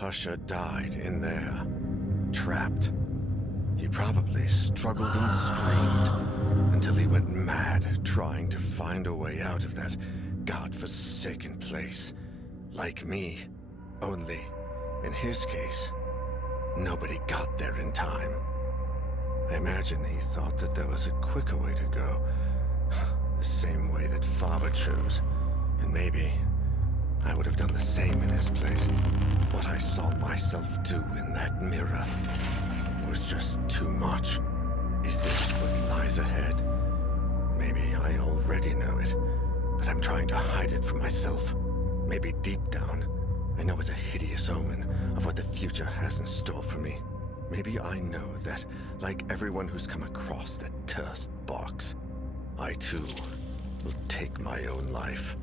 Husher died in there, trapped. He probably struggled and screamed until he went mad trying to find a way out of that godforsaken place. Like me, only, in his case, nobody got there in time. I imagine he thought that there was a quicker way to go. The same way that Faber chose. And maybe I would have done the same in his place. What I saw myself do in that mirror was just too much. Is this what lies ahead? Maybe I already know it, but I'm trying to hide it from myself. Maybe deep down, I know it's a hideous omen of what the future has in store for me. Maybe I know that, like everyone who's come across that cursed box, I too will take my own life.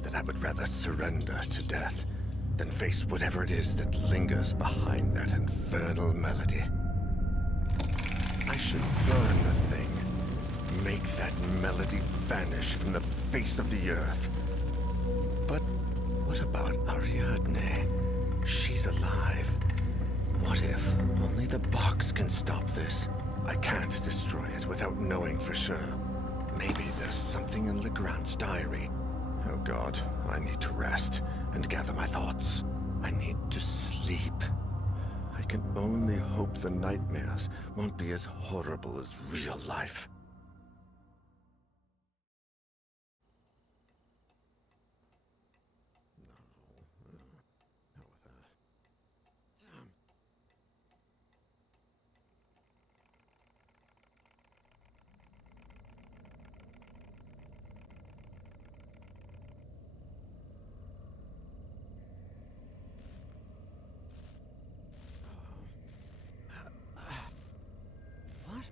That I would rather surrender to death than face whatever it is that lingers behind that infernal melody. I should burn the thing. Make that melody vanish from the face of the earth. But what about Ariadne? She's alive. What if only the box can stop this? I can't destroy it without knowing for sure. Maybe there's something in Legrand's diary. Oh God, I need to rest and gather my thoughts. I need to sleep. I can only hope the nightmares won't be as horrible as real life. What?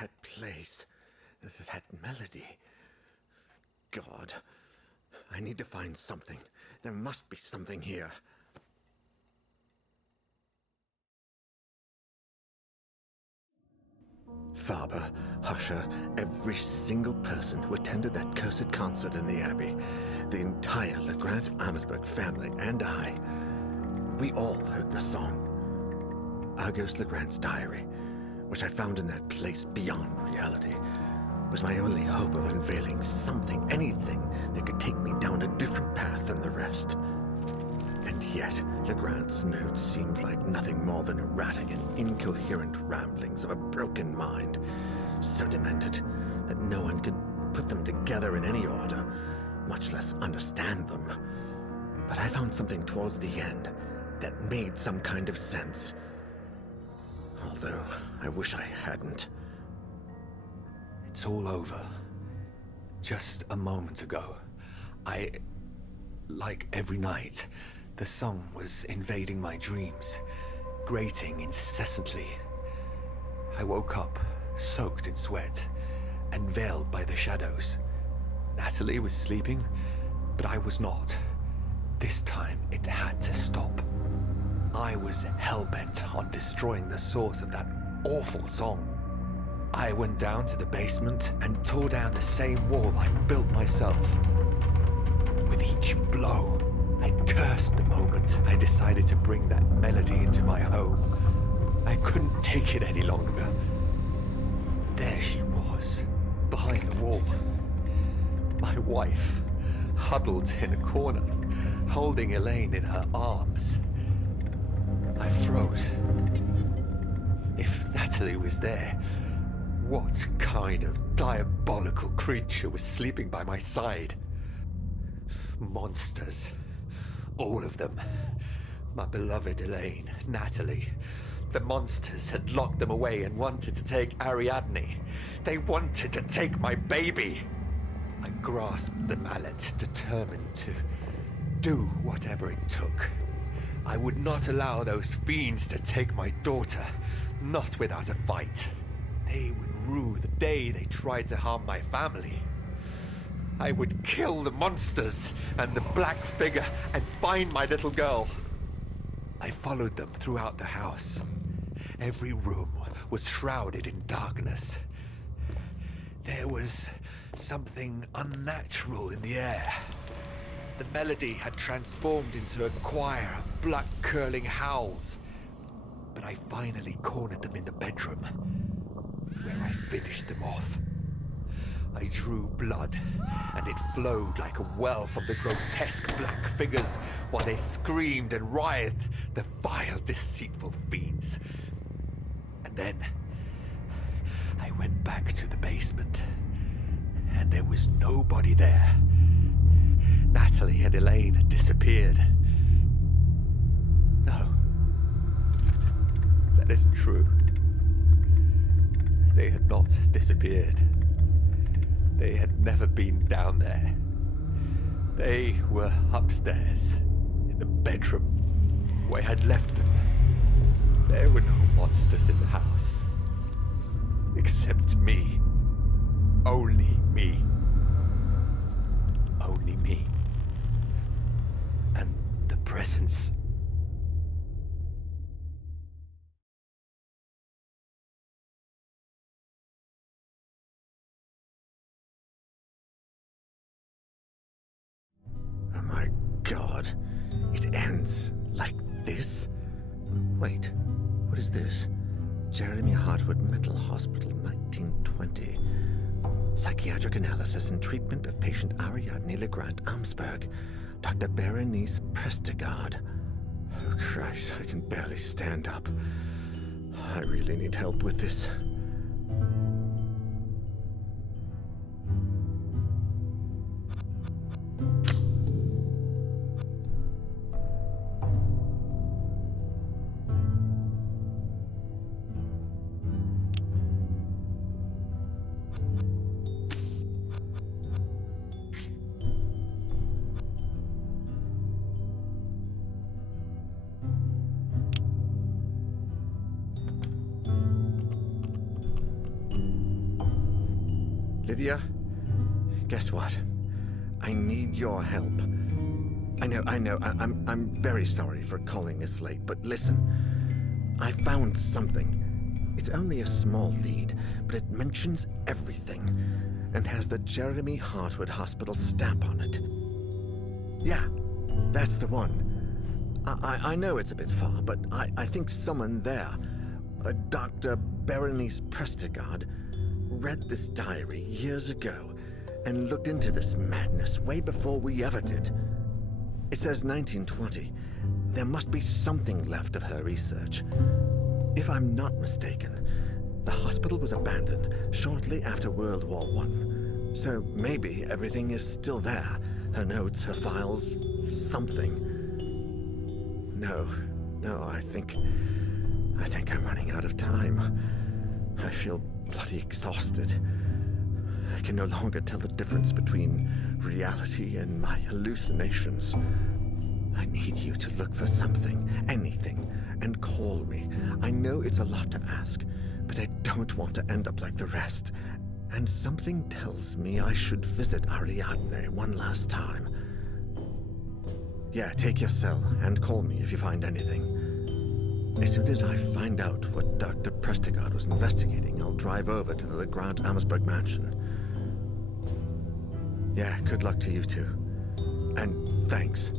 That place, that melody. God, I need to find something. There must be something here. Faber, Husher, every single person who attended that cursed concert in the Abbey, the entire Legrand-Amesburg family, and I, we all heard the song. Argos Legrand's diary, which I found in that place beyond reality, was my only hope of unveiling something, anything that could take me down a different path than the rest. And yet, Legrand's notes seemed like nothing more than erratic and incoherent ramblings of a broken mind, so demented that no one could put them together in any order, much less understand them. But I found something towards the end that made some kind of sense. Although, I wish I hadn't. It's all over. Just a moment ago, like every night, the song was invading my dreams, grating incessantly. I woke up, soaked in sweat, and veiled by the shadows. Natalie was sleeping, but I was not. This time, it had to stop. I was hell-bent on destroying the source of that awful song. I went down to the basement and tore down the same wall I built myself. With each blow, I cursed the moment I decided to bring that melody into my home. I couldn't take it any longer. There she was, behind the wall. My wife, huddled in a corner, holding Elaine in her arms. I froze. If Natalie was there, what kind of diabolical creature was sleeping by my side? Monsters. All of them. My beloved Elaine, Natalie. The monsters had locked them away and wanted to take Ariadne. They wanted to take my baby. I grasped the mallet, determined to do whatever it took. I would not allow those fiends to take my daughter, not without a fight. They would rue the day they tried to harm my family. I would kill the monsters and the black figure and find my little girl. I followed them throughout the house. Every room was shrouded in darkness. There was something unnatural in the air. The melody had transformed into a choir of blood-curdling howls. But I finally cornered them in the bedroom, where I finished them off. I drew blood, and it flowed like a well from the grotesque black figures while they screamed and writhed, the vile, deceitful fiends. And then I went back to the basement, and there was nobody there. Natalie and Elaine had disappeared. No, that isn't true. They had not disappeared. They had never been down there. They were upstairs, in the bedroom, where I had left them. There were no monsters in the house. Except me. Only me. Only me. And the presence. Oh my God. It ends like this? Wait, what is this? Jeremy Hartwood Mental Hospital, 1920. Psychiatric analysis and treatment of patient Ariadne LeGrand Amsberg. Dr. Berenice Prestegard. Oh Christ, I can barely stand up. I really need help with this. Lydia, guess what? I need your help. I know, I'm very sorry for calling this late, but listen. I found something. It's only a small lead, but it mentions everything, and has the Jeremy Hartwood Hospital stamp on it. Yeah, that's the one. I know it's a bit far, but I think someone there, Dr. Berenice Prestegard, read this diary years ago and looked into this madness way before we ever did. It says 1920. There must be something left of her research. If I'm not mistaken, the hospital was abandoned shortly after World War I. So maybe everything is still there. Her notes, her files, something. No, I think I'm running out of time. I feel bloody exhausted. I can no longer tell the difference between reality and my hallucinations. I need you to look for something, anything, and call me. I know it's a lot to ask, but I don't want to end up like the rest. And something tells me I should visit Ariadne one last time. Yeah, take your cell and call me if you find anything. As soon as I find out what Dr. Prestegard was investigating, I'll drive over to the LeGrand Amsberg mansion. Yeah, good luck to you two. And thanks.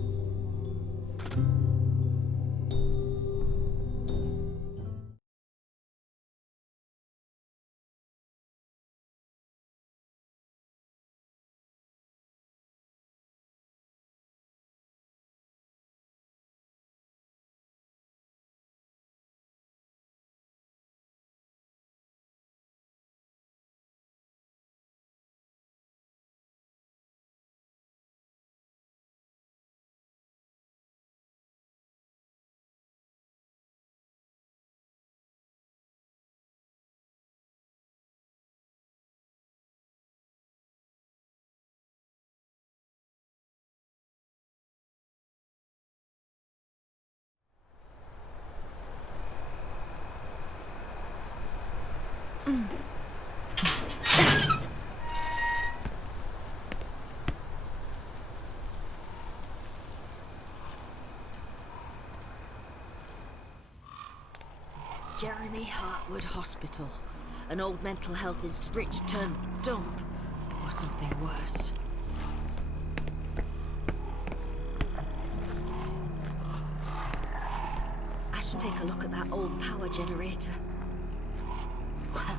Jeremy Hartwood Hospital. An old mental health rich turned dump. Or something worse. I should take a look at that old power generator. Well...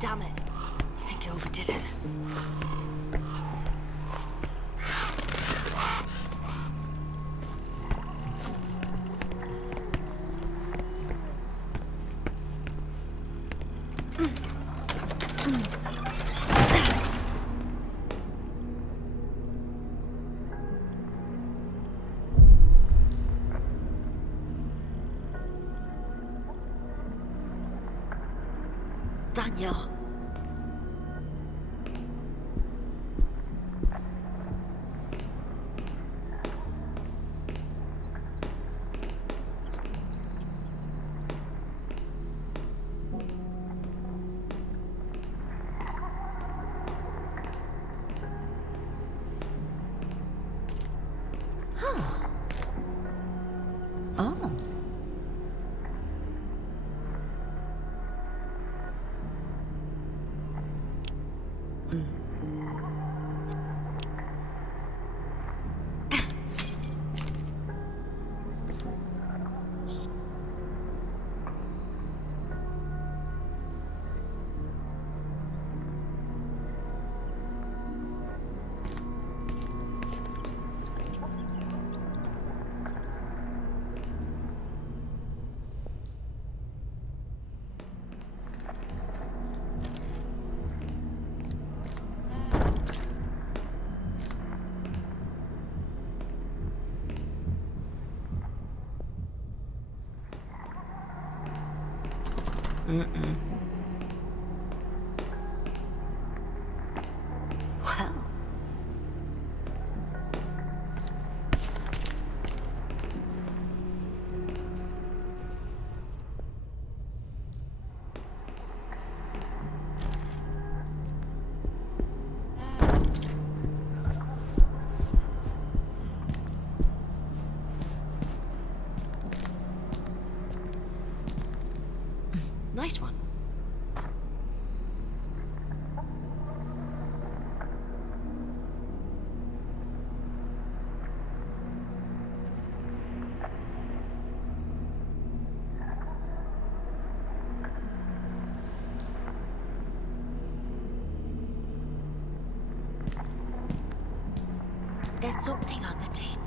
Damn it. I think I overdid it. Daniel. Huh. Oh. Mm-mm. Well. Nice one. There's something on the table.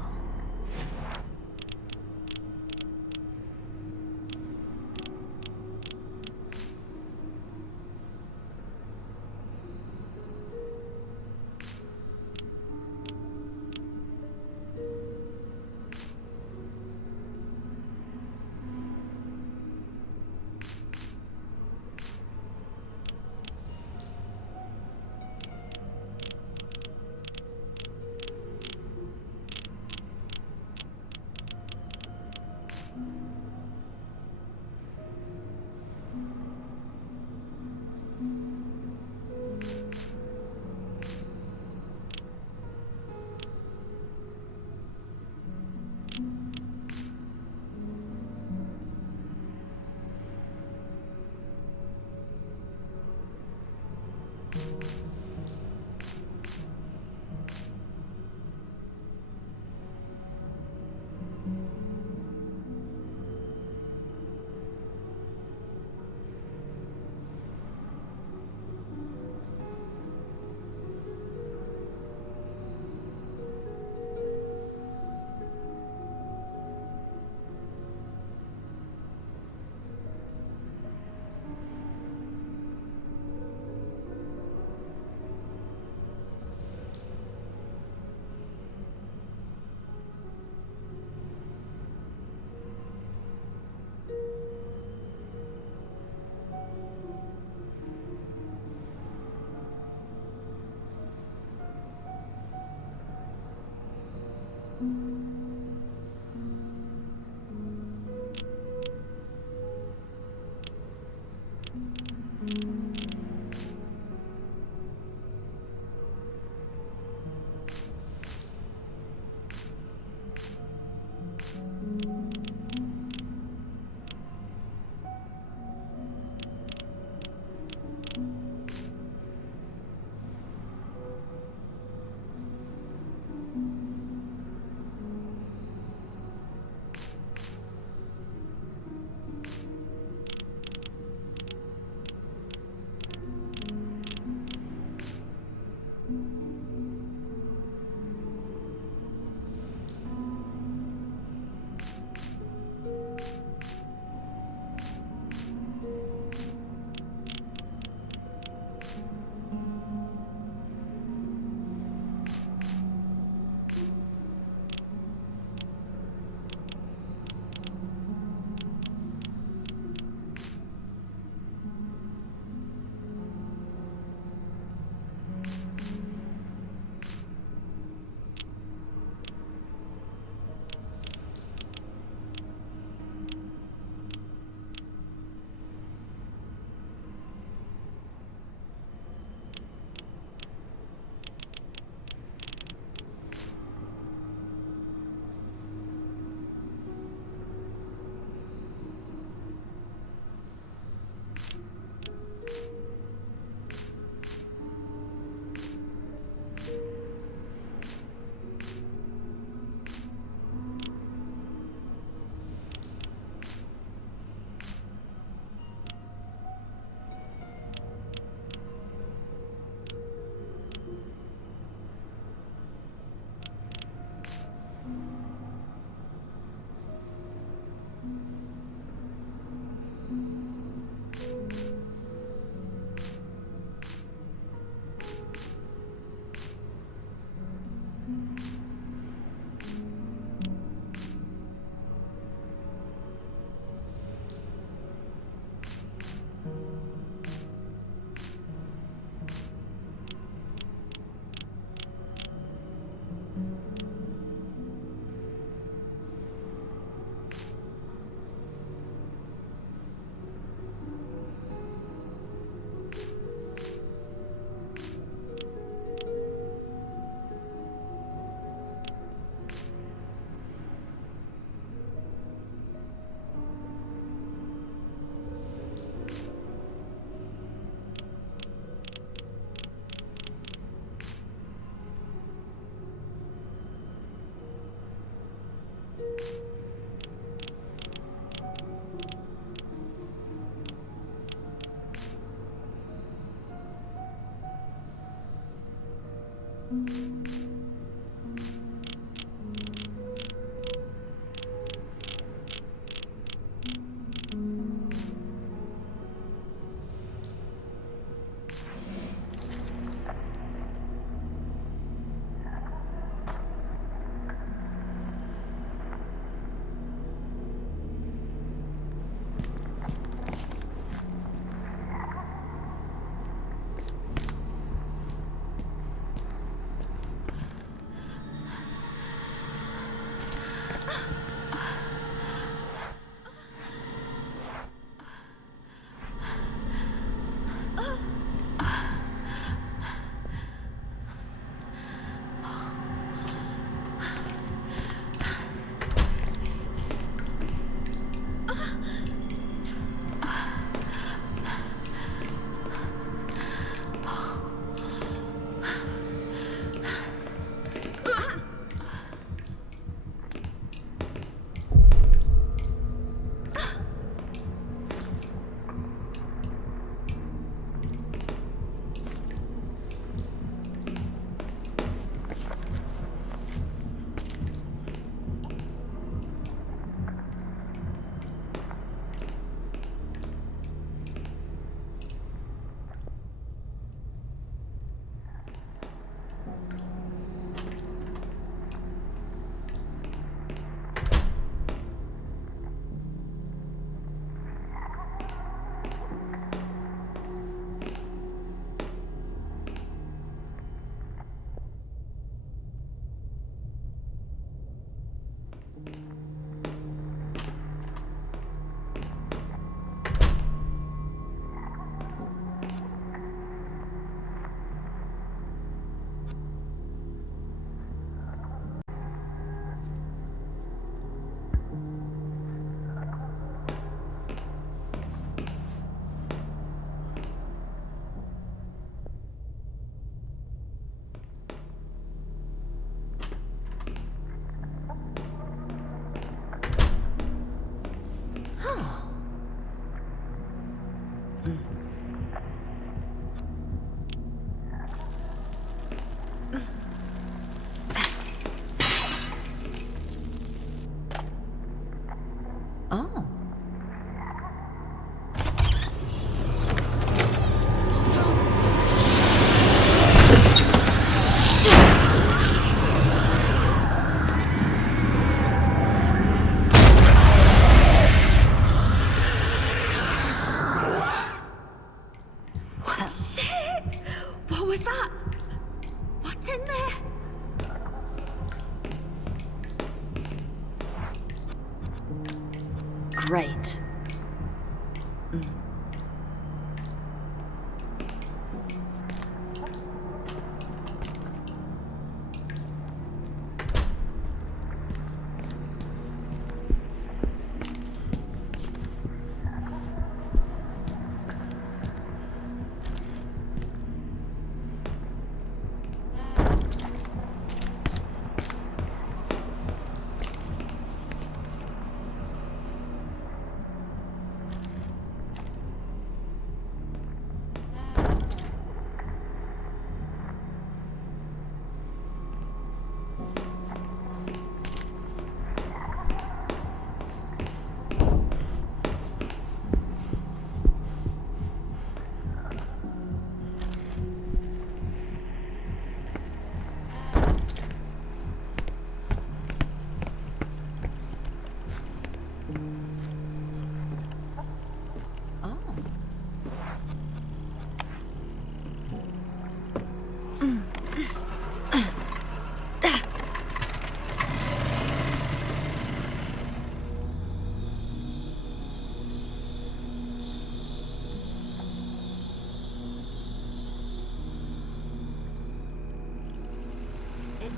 It's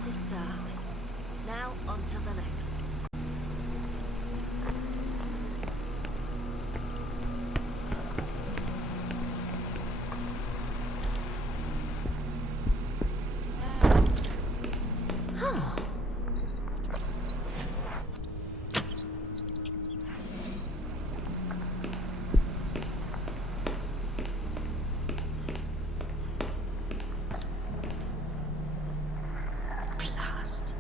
a start. Now on to the next. Blast.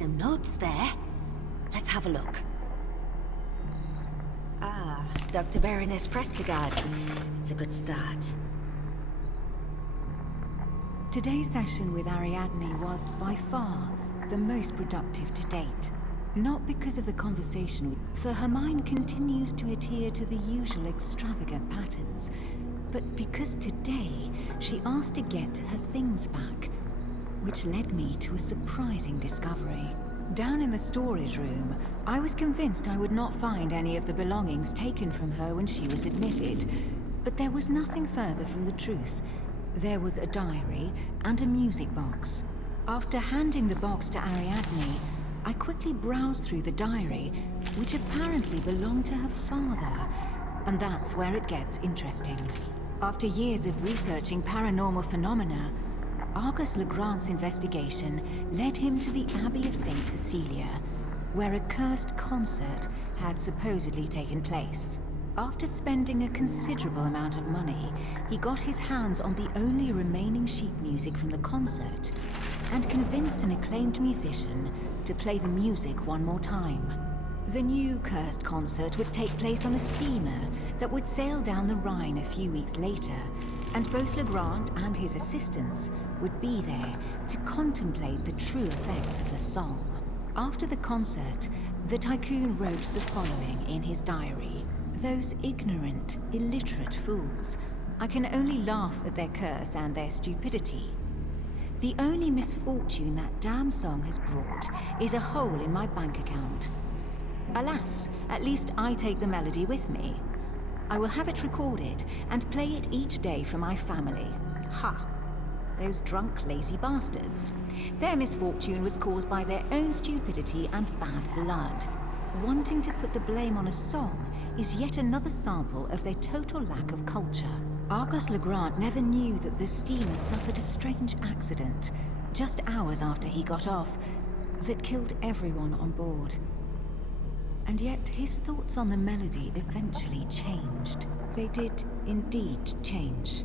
some notes there. Let's have a look. Ah, Dr. Baroness Prestigard. It's a good start. Today's session with Ariadne was, by far, the most productive to date. Not because of the conversation, for her mind continues to adhere to the usual extravagant patterns, but because today she asked to get her things back, which led me to a surprising discovery. Down in the storage room, I was convinced I would not find any of the belongings taken from her when she was admitted, but there was nothing further from the truth. There was a diary and a music box. After handing the box to Ariadne, I quickly browsed through the diary, which apparently belonged to her father, and that's where it gets interesting. After years of researching paranormal phenomena, Argus Legrand's investigation led him to the Abbey of St. Cecilia, where a cursed concert had supposedly taken place. After spending a considerable amount of money, he got his hands on the only remaining sheet music from the concert and convinced an acclaimed musician to play the music one more time. The new cursed concert would take place on a steamer that would sail down the Rhine a few weeks later, and both Legrand and his assistants would be there to contemplate the true effects of the song. After the concert, the tycoon wrote the following in his diary. "Those ignorant, illiterate fools. I can only laugh at their curse and their stupidity. The only misfortune that damn song has brought is a hole in my bank account. Alas, at least I take the melody with me. I will have it recorded and play it each day for my family. Ha! Those drunk, lazy bastards. Their misfortune was caused by their own stupidity and bad blood. Wanting to put the blame on a song is yet another sample of their total lack of culture." Argus Legrand never knew that the steamer suffered a strange accident just hours after he got off that killed everyone on board. And yet his thoughts on the melody eventually changed. They did indeed change.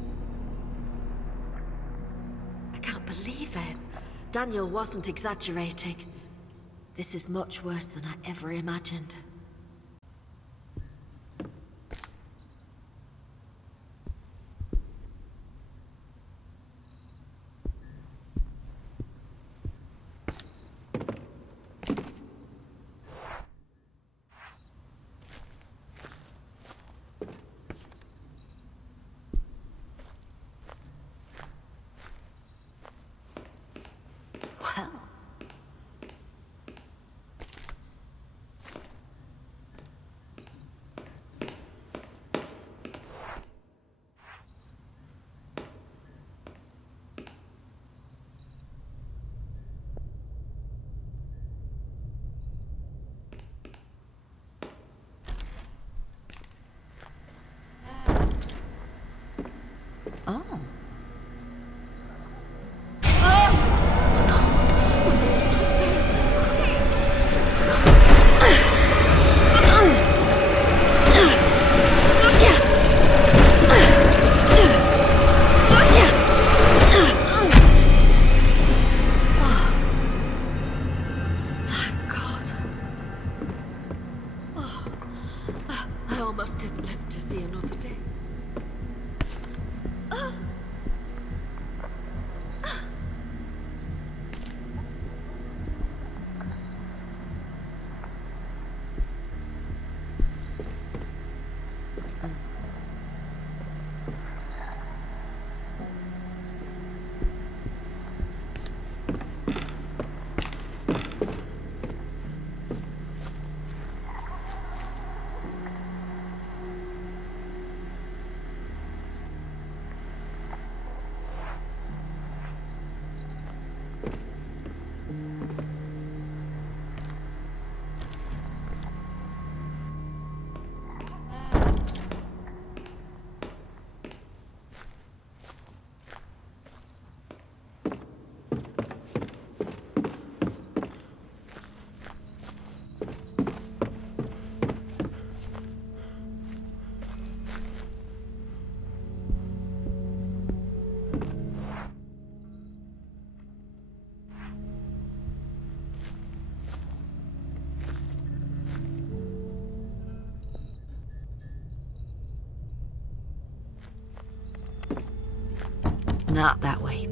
I can't believe it. Daniel wasn't exaggerating. This is much worse than I ever imagined. Well, oh. Thank God. Oh, I almost didn't live to see another day. Not that way.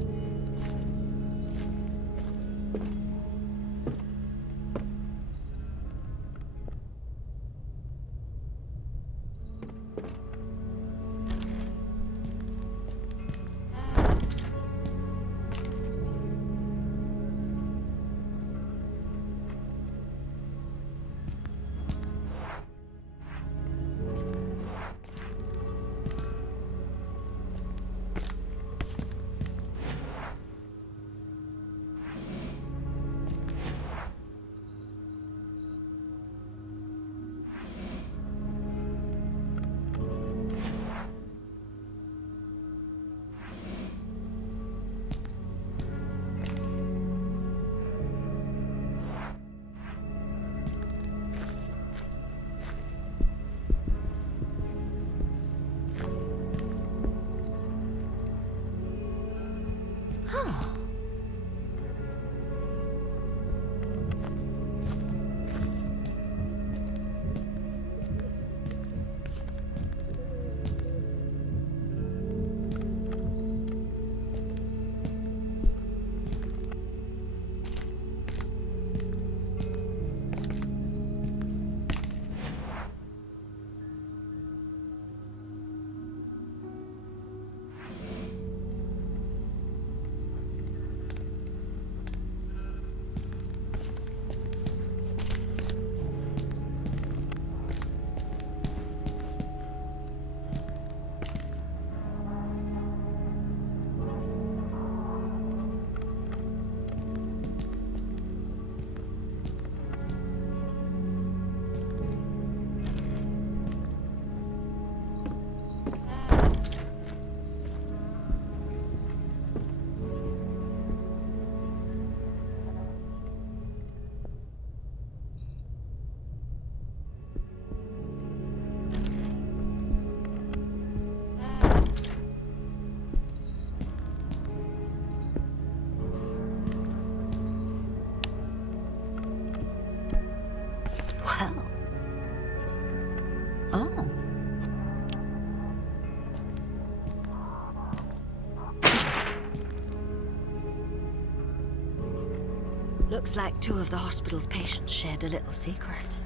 Well. Oh. Looks like two of the hospital's patients shared a little secret.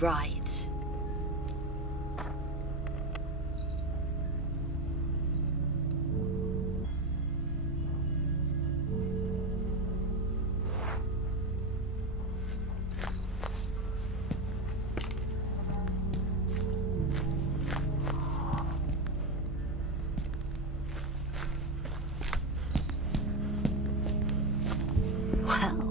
Right. Well.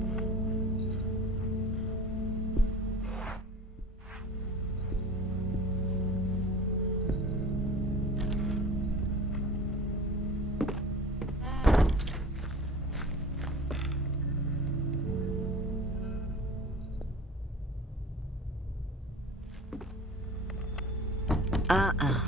Uh-uh.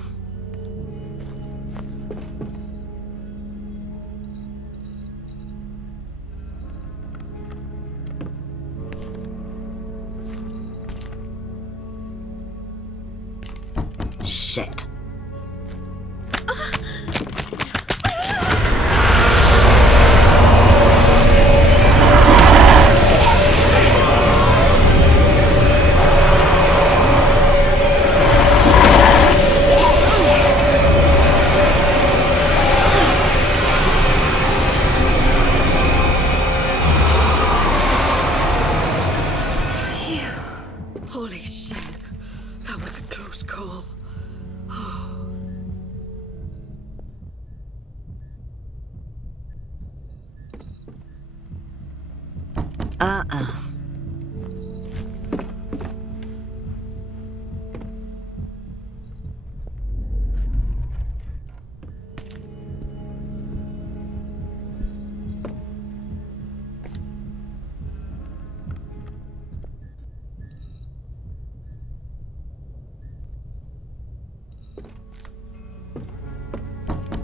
Shit. Holy shit. That was a close call. Uh-uh.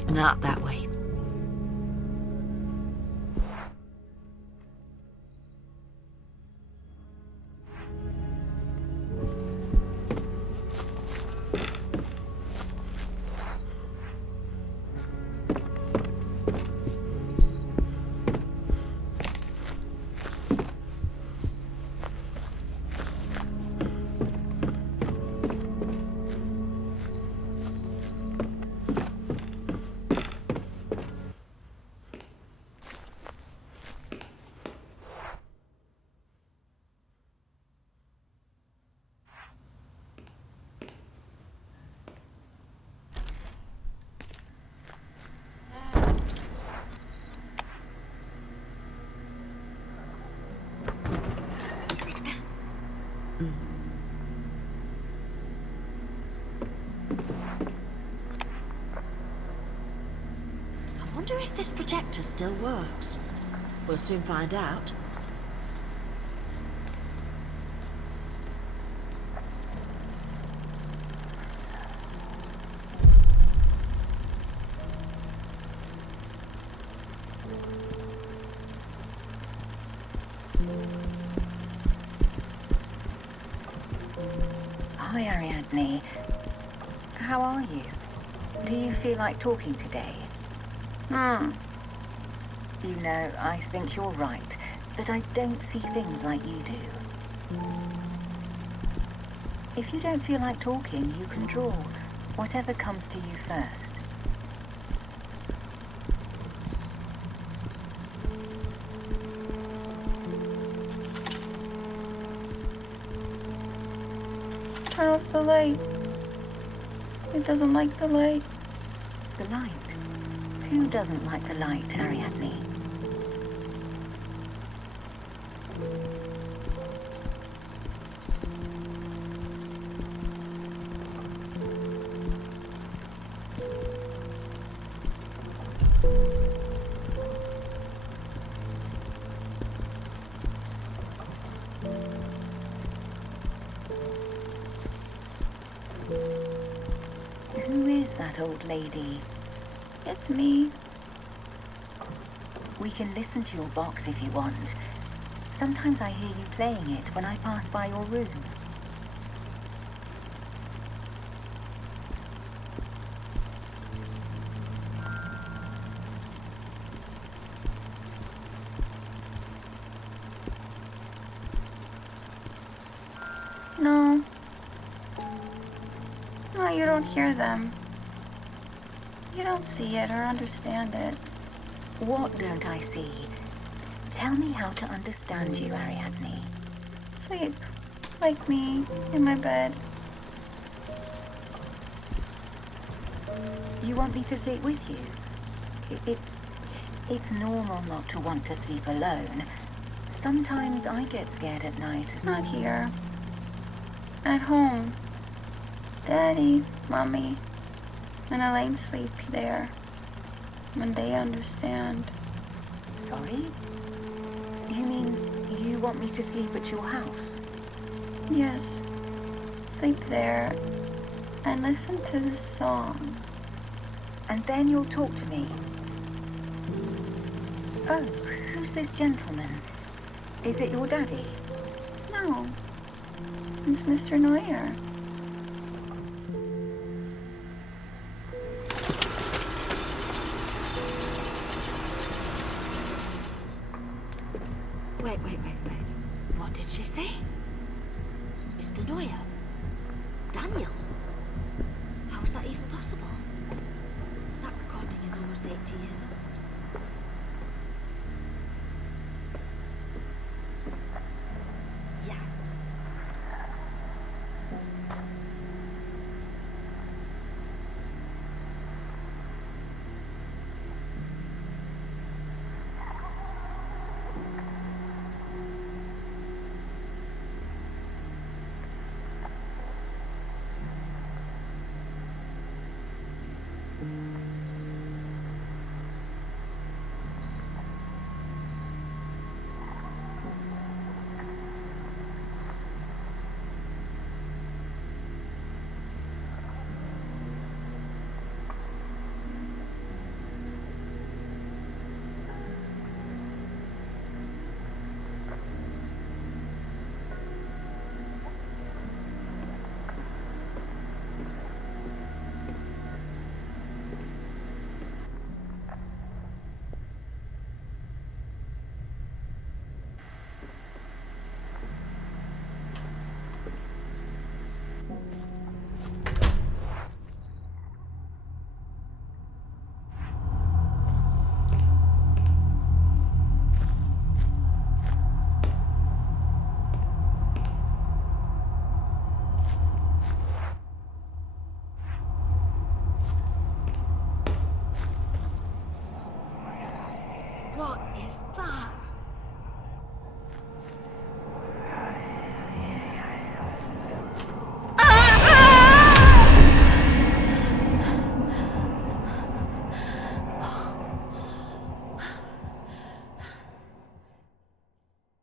Not that way. I wonder if this projector still works. We'll soon find out. Hi, Ariadne. How are you? Do you feel like talking today? You know, I think you're right, that I don't see things like you do. If you don't feel like talking, you can draw. Whatever comes to you first. Turn off the light. It doesn't like the light. The light. Who doesn't like the light, Ariadne? Who is that old lady? It's me. We can listen to your box if you want. Sometimes I hear you playing it when I pass by your room. No, you don't hear them. You don't see it or understand it. What don't I see? Tell me how to understand you, Ariadne. Sleep. Like me, in my bed. You want me to sleep with you? It's normal not to want to sleep alone. Sometimes I get scared at night. Not here. At home. Daddy, Mommy, and Elaine sleep there. When they understand. Sorry? You mean you want me to sleep at your house? Yes. Sleep there and listen to the song. And then you'll talk to me. Oh, who's this gentleman? Is it your daddy? No. It's Mr. Neuer. Wait. What did she say? Mr. Neuer? Daniel? How is that even possible? That recording is almost 80 years old.